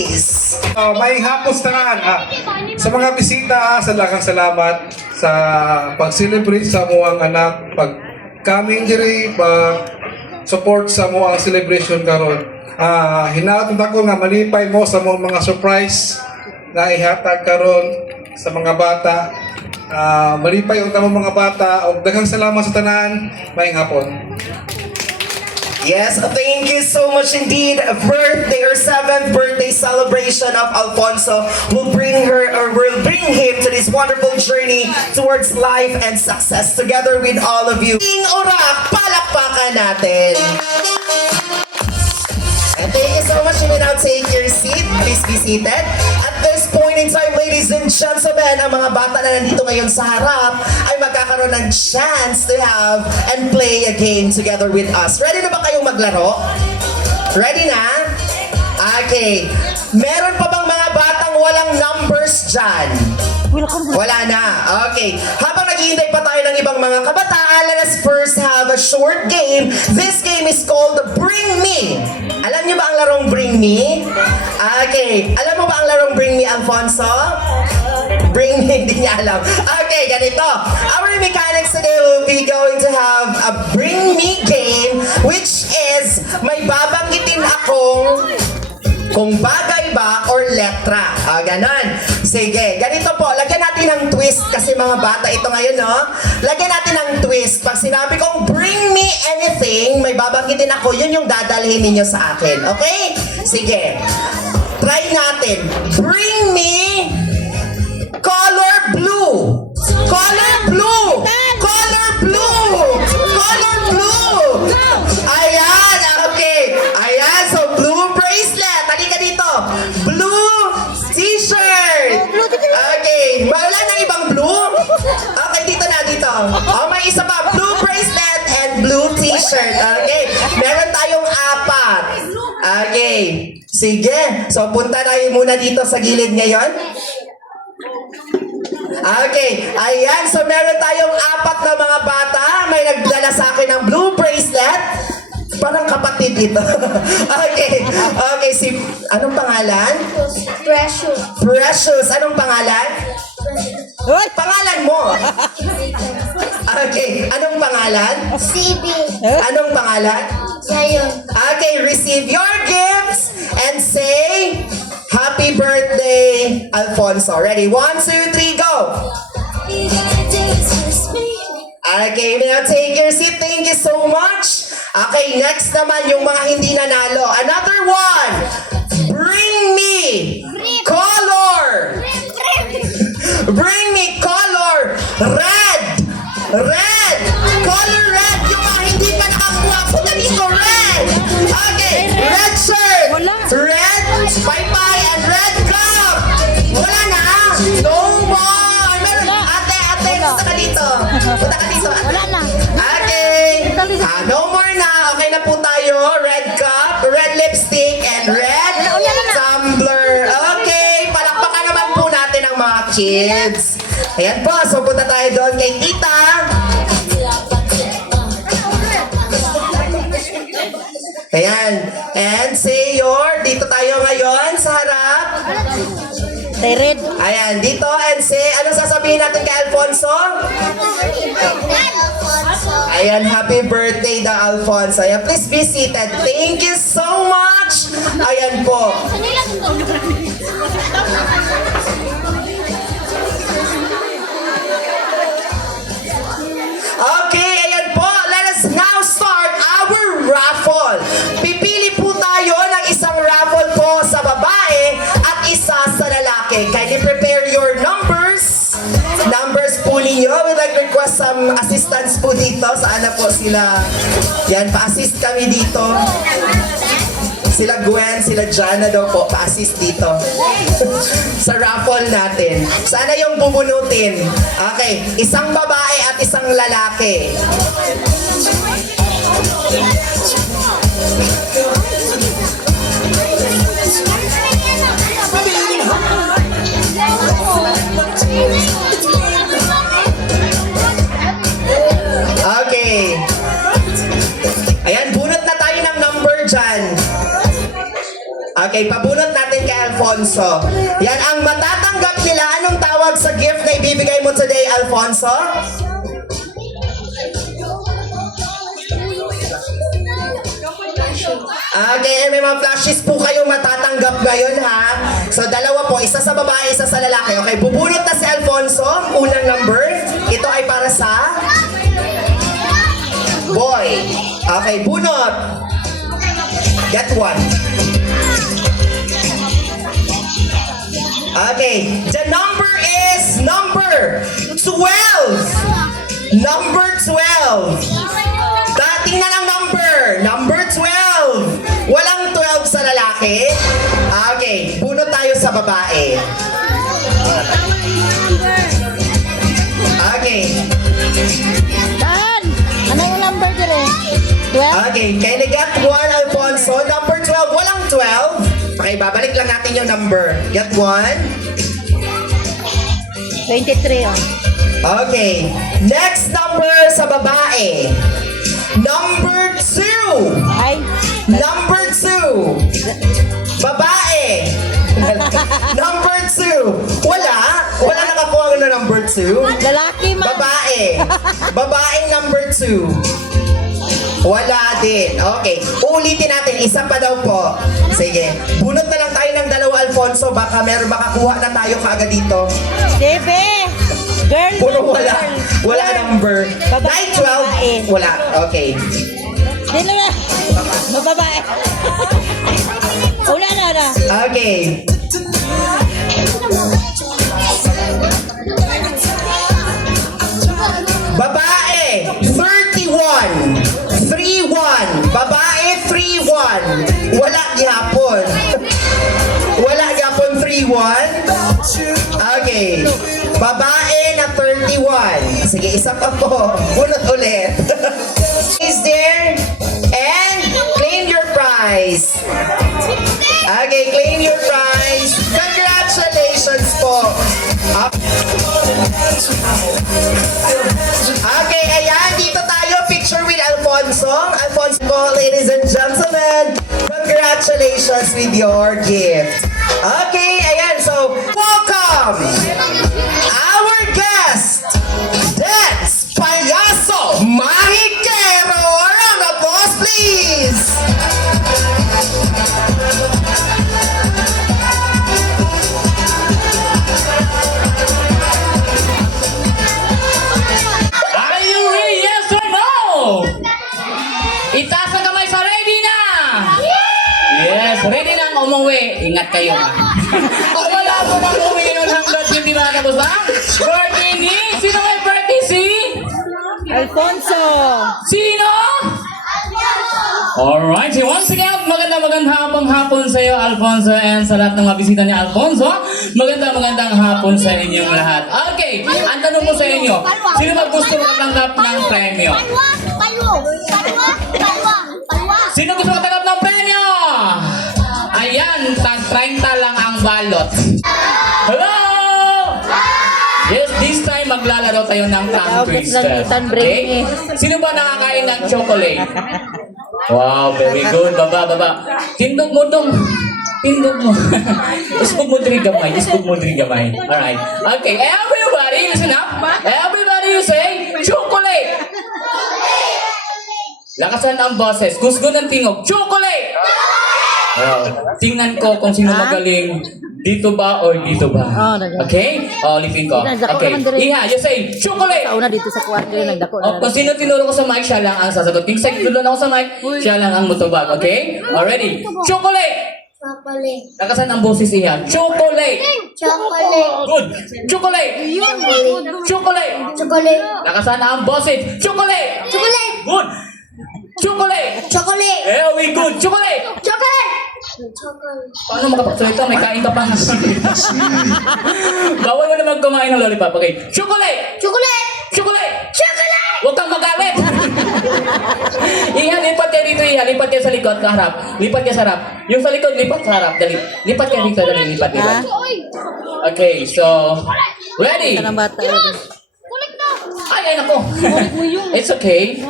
please. Maayong hapos tanan. Sa mga bisita, sa lakang salamat sa pag-celebrate sa muang anak, pag-coming diri, pag-support sa muang celebration karon. Hinaot ko nga malipay mo sa mga surprise na ihatag karon sa mga bata. Malipay ang tamang mga bata. O daghang salamat sa tanan. Maayong hapon. Yes, thank you so much indeed. Birthday or 7th birthday celebration of Alfonso will bring him to this wonderful journey towards life and success together with all of you. King Orak, palakpakan natin. And thank you so much. You may now take your seat. Please be seated. At this point in time, ladies and gentlemen, ang mga bata na nandito ngayon sa harap ay magkakaroon ng chance to have and play a game together with us. Ready na ba kayong maglaro? Ready na? Okay. Meron pa bang mga batang walang numbers dyan? Wala na. Okay. Habang naghihintay pa tayo ng ibang mga kabataan, let us first have a short game. This game is called Bring Me. Alam niyo ba ang larong Bring Me? Okay. Alam mo ba ang larong Bring Me, Alfonso? Bring Me, hindi niya alam. Okay, ganito. Our mechanics today will be going to have a Bring Me game, which is may babanggitin akong kung bagay ba or letra. Ganon. Sige, ganito po. Lagyan natin ng twist kasi mga bata ito ngayon, no? Lagyan natin ng twist. Pag sinabi kong bring me anything, may babanggitin ako, yun yung dadalhin ninyo sa akin. Okay? Sige. Try natin. Bring me color blue. Color blue. Color blue. Color blue. Ayan. Okay. Ayan. So, blue bracelet. Halika dito. Blue t-shirt. Okay. Wala nang ibang blue? Okay, dito na, dito. Oh, may isa pa. Blue bracelet and blue t-shirt. Okay. Meron tayong 4. Okay. Sige. So, punta tayo muna dito sa gilid ngayon. Okay. Ayan. So, meron tayong 4 na mga bata. May nagdala sa akin ng blue bracelet. Parang kapatid ito. Okay. Okay. Anong pangalan? Precious. Precious. Anong pangalan? Pangalan mo. Okay. Anong pangalan? CB. Anong pangalan? Ngayon. Okay. Receive your gifts and say, Happy birthday, Alfonso. Ready? 1, 2, 3, go! Okay, now take your seat. Thank you so much. Okay, next naman yung mga hindi nanalo. Another one. Bring me color. Bring me color red. Red. Color red. Yung mga hindi pa nakakuha. Punta dito, red. Okay, red shirt. Red paypay and red cup. Wala na. No more. Meron. Ate, punta ka dito. Punta ka dito. Wala na. Okay. No more na. Okay na po tayo. Red cup, red lipstick, and red tumbler. Okay. Palakpakan naman po natin ang mga kids. Ayan po. So punta tayo doon kay tita. Ayan. And say your. Dito tayo ngayon sa harap. Red. Ayan. Dito and say. Anong sasabihin natin kay Alfonso? Ayan, happy birthday na Alfonso. Ayan, please be seated. Thank you so much. Ayan po. Okay, ayan po. Let us now start our raffle. Pipili po tayo ng isang raffle po sa babae at isa sa lalaki. Kindly prepare your numbers. Numbers po ninyo. We'd like to request some assistance po dito. Saan na po sila? Yan, pa-assist kami dito. Sila Gwen, sila Jana daw po, pa-assist dito. Sa raffle natin. Sana yung bubunutin. Okay, isang babae at isang lalaki. Okay. Ayan, bunot na tayo ng number dyan. Okay, pabunot natin kay Alfonso. Alfonso. Yan ang matatanggap nila. Anong tawag sa gift na ibibigay mo today, Alfonso? Okay, may mga flashes po kayong matatanggap ngayon, ha? So, dalawa po. Isa sa babae, isa sa lalaki. Okay, bubunot na si Alfonso. Unang number. Ito ay para sa boy. Okay, bunot. Get one. Okay, the number is number 12. Number 12. Tingnan ang number. Number 12. Walang 12 sa lalaki. Okay, bunot tayo sa babae. Okay. Saan? Ano yung number dire? 12? Okay, kay Negat 1, Alfonso. Number 12, walang 12. Okay, babalik lang natin yung number. Get 1. 23 oh. Okay, next number sa babae. Number 2. Ay, Number 2. Babae. Number 2. Wala. Wala nakakuha na number 2. lalaki man. Babae. Babaeng number 2. Wala din. Okay. Ulitin natin. Isa pa daw po. Sige. Bunot na lang tayo ng dalawa, Alfonso. Baka meron makakuha na tayo kaagad dito. Debe. Girl. Puro wala. girl. Wala Girl. number. Babae, 9, 12. Wala. Okay. Dino na. Mababae. Una na. Okay. Babae, 31. 3-1. Babae, 3-1. Wala gyapon. Wala gyapon 3-1. Okay. Babae na 31. Sige, isa pa po. Bunot ulit. Is there? And claim your prize. Okay, claim your prize. Congratulations po. Okay, ayan. Dito tayo. Picture with Alfonso. Alfonso po, ladies and gentlemen. Congratulations with your gift. Okay, ayan. So, welcome our guest, Dance Payaso Mahikero. A round of applause, please. Are you ready? Yes or no? Itaas ang kamay sa ready na! Yes, ready na ang umuwi. Ingat kayo ha. Kung wala po bang umuwi ngayon hanggang hindi ba tapos na? Birthday ni? Sino may birthday si? Alfonso. Sino? Alright, so once again, magandang hapon sa iyo, Alfonso, and sa lahat ng mga bisita ni Alfonso, magandang hapon sa inyong lahat. Okay, ang tanong ko sa inyo, sino ba gusto magtanggap ng premyo? Sino gusto magtanggap ng premyo? Ayan, 30 lang ang balot. Hello! Yes, this time maglalaro tayo ng tongue twister. Okay? Sino ba nakakain ng chocolate? Wow, very good. Baba. Tindog mo dong. Tindog mo. Ispog mo diri gamay. Alright. Okay, everybody, listen up. Everybody, you say, chocolate. Lakasan ang boses. Gusgo ng tingog. Chocolate! Wow. Tingnan ko kung sino magaling. Dito ba or dito ba? Okay? Lipin ko. Okay. Iha, you say, chocolate! Sa una dito sa kwarto yung nagdako na. Kung sino tinuro ko sa mic, siya lang ang sasagot. Kung sino tinuro ako sa mic, siya lang ang mutubag. Okay? Already? Chocolate! Chocolate. Lakasan ang boses iha. Chocolate! Chocolate. Good! Chocolate! Chocolate! Chocolate. Lakasan ang boses. Chocolate! Chocolate. Good! Chocolate! Chocolate. Very good! Chocolate! Chocolate. Paano makapagsalita? May kain ka pa nga. Bawal mo naman kumain ng lollipop. Okay. Chocolate! Chocolate. Chocolate! Chocolate. Huwag kang magalit! Iha, lipat ka dito, Iha. Lipat ka sa likod, sa harap. Lipat ka sa harap. Yung sa likod, lipat sa harap. Dali. Lipat ka dito, dali. Lipat. Okay, so... Ready? Kanang bata. Ay, nako. It's okay.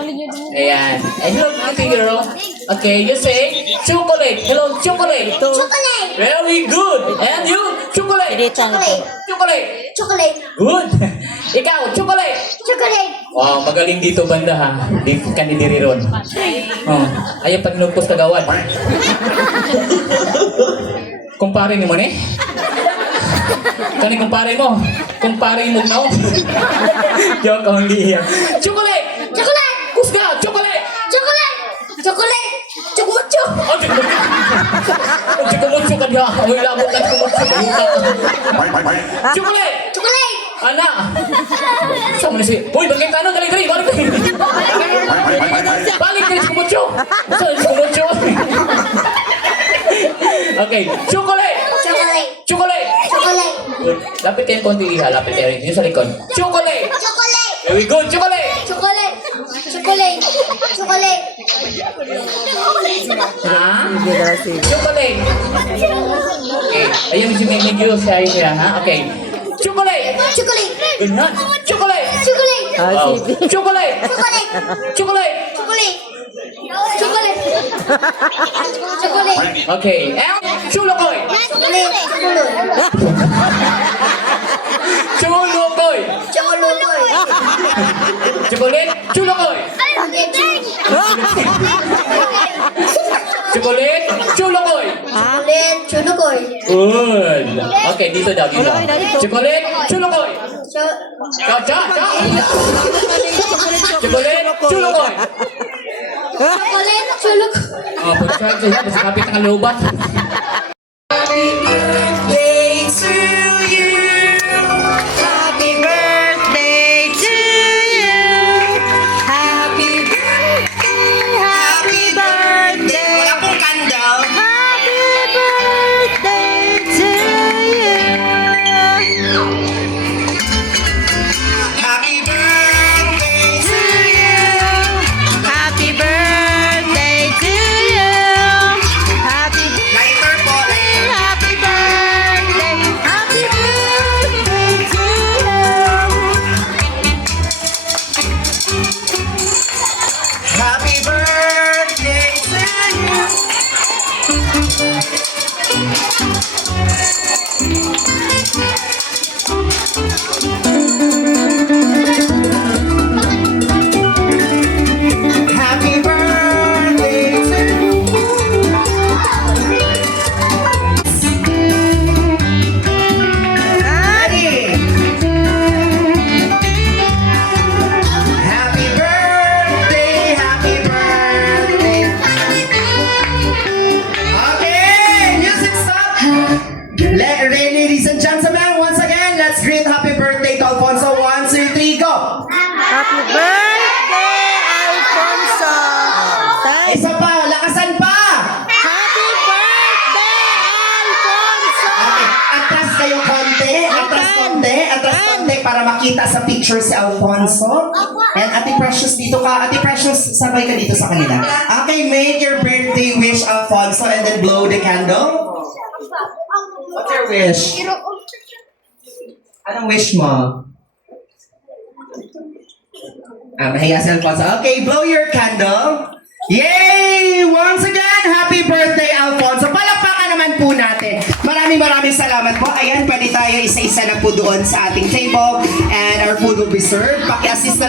Ayan. And hello, Ate Girl. Okay, you say chocolate. Hello, chocolate. Chocolate. Very good. And you, chocolate. Chocolate. Chocolate. Chocolate. Good. Ikaw, chocolate. Chocolate. Wow, magaling dito banda ha. Di ka ni diri ron. Oh, ayaw pag nupos kagawad. Kumpare ni mo ni? Kani kumpare mo? Kumpare mo na. Joke only here. Chocolate. Chocolate. Kusga, chocolate. Chocolate. Chocolate. Chocolate. Oh, chocolate ka niya. Ang ilabot at chocolate. Chocolate. Chocolate. Ana. Sama na si. Uy, bakit ano? Dali. Balik. Balik ka si Kumucho. Saan si Kumucho? Okay. Chocolate. Chocolate. Chocolate. Chocolate. Lapit kayo konti iha. Lapit kayo. Yung sa likod. Chocolate. Chocolate. Very good. Chocolate. Chocolate. Chocolate. Chocolate. Ha? Chocolate. Okay. Ayun si medyo siya ha? Okay. Chocolate. Chocolate. Good na. Chocolate. Chocolate. Wow. Chocolate. Chocolate. Chocolate. Chocolate. Chocolate. Chocolate. Okay. And chulukoy. Chocolate. Chulukoy. Chocolate. Chocolate. Chulukoy. Chocolate. Chulukoy. Chocolate. Chocolate. Good. Okay, dito daw. Chocolate. Chulukoy. Cha. Chocolate. Chulukoy. Chocolate. Chocolate. Oh, pagkakas siya. Basta kapit ang lubat. Happy birthday to you. Happy birthday to you. Happy birthday. Happy birthday. Wala pong candle. Happy birthday to you. Happy birthday to you. Happy birthday to you. Happy Lighter po. happy birthday. Happy birthday to you. Happy birthday to you. Happy birthday to you. Ready? Happy birthday, happy birthday. Okay, music stop. Ladies and gentlemen, once again, let's greet happy birthday to Alfonso. 1, 2, 3, go. Happy birthday, Alfonso. Isa pa, lakasan pa. Happy birthday, Alfonso. Okay, atras kayo konti. Atras konti para makita sa picture si Alfonso. And Ate Precious, dito ka. Ate Precious, sabay ka dito sa kanila. Okay, make your birthday wish, Alfonso, and then blow the candle. What's your wish? Anong wish mo? Mahiya si Alfonso. Okay, blow your candle. Yay! Once again, happy birthday, Alfonso. Palakpakan naman po natin. Maraming salamat po. Ayan, pwede tayo isa-isa na po doon sa ating table. And our food will be served. Paki-assist na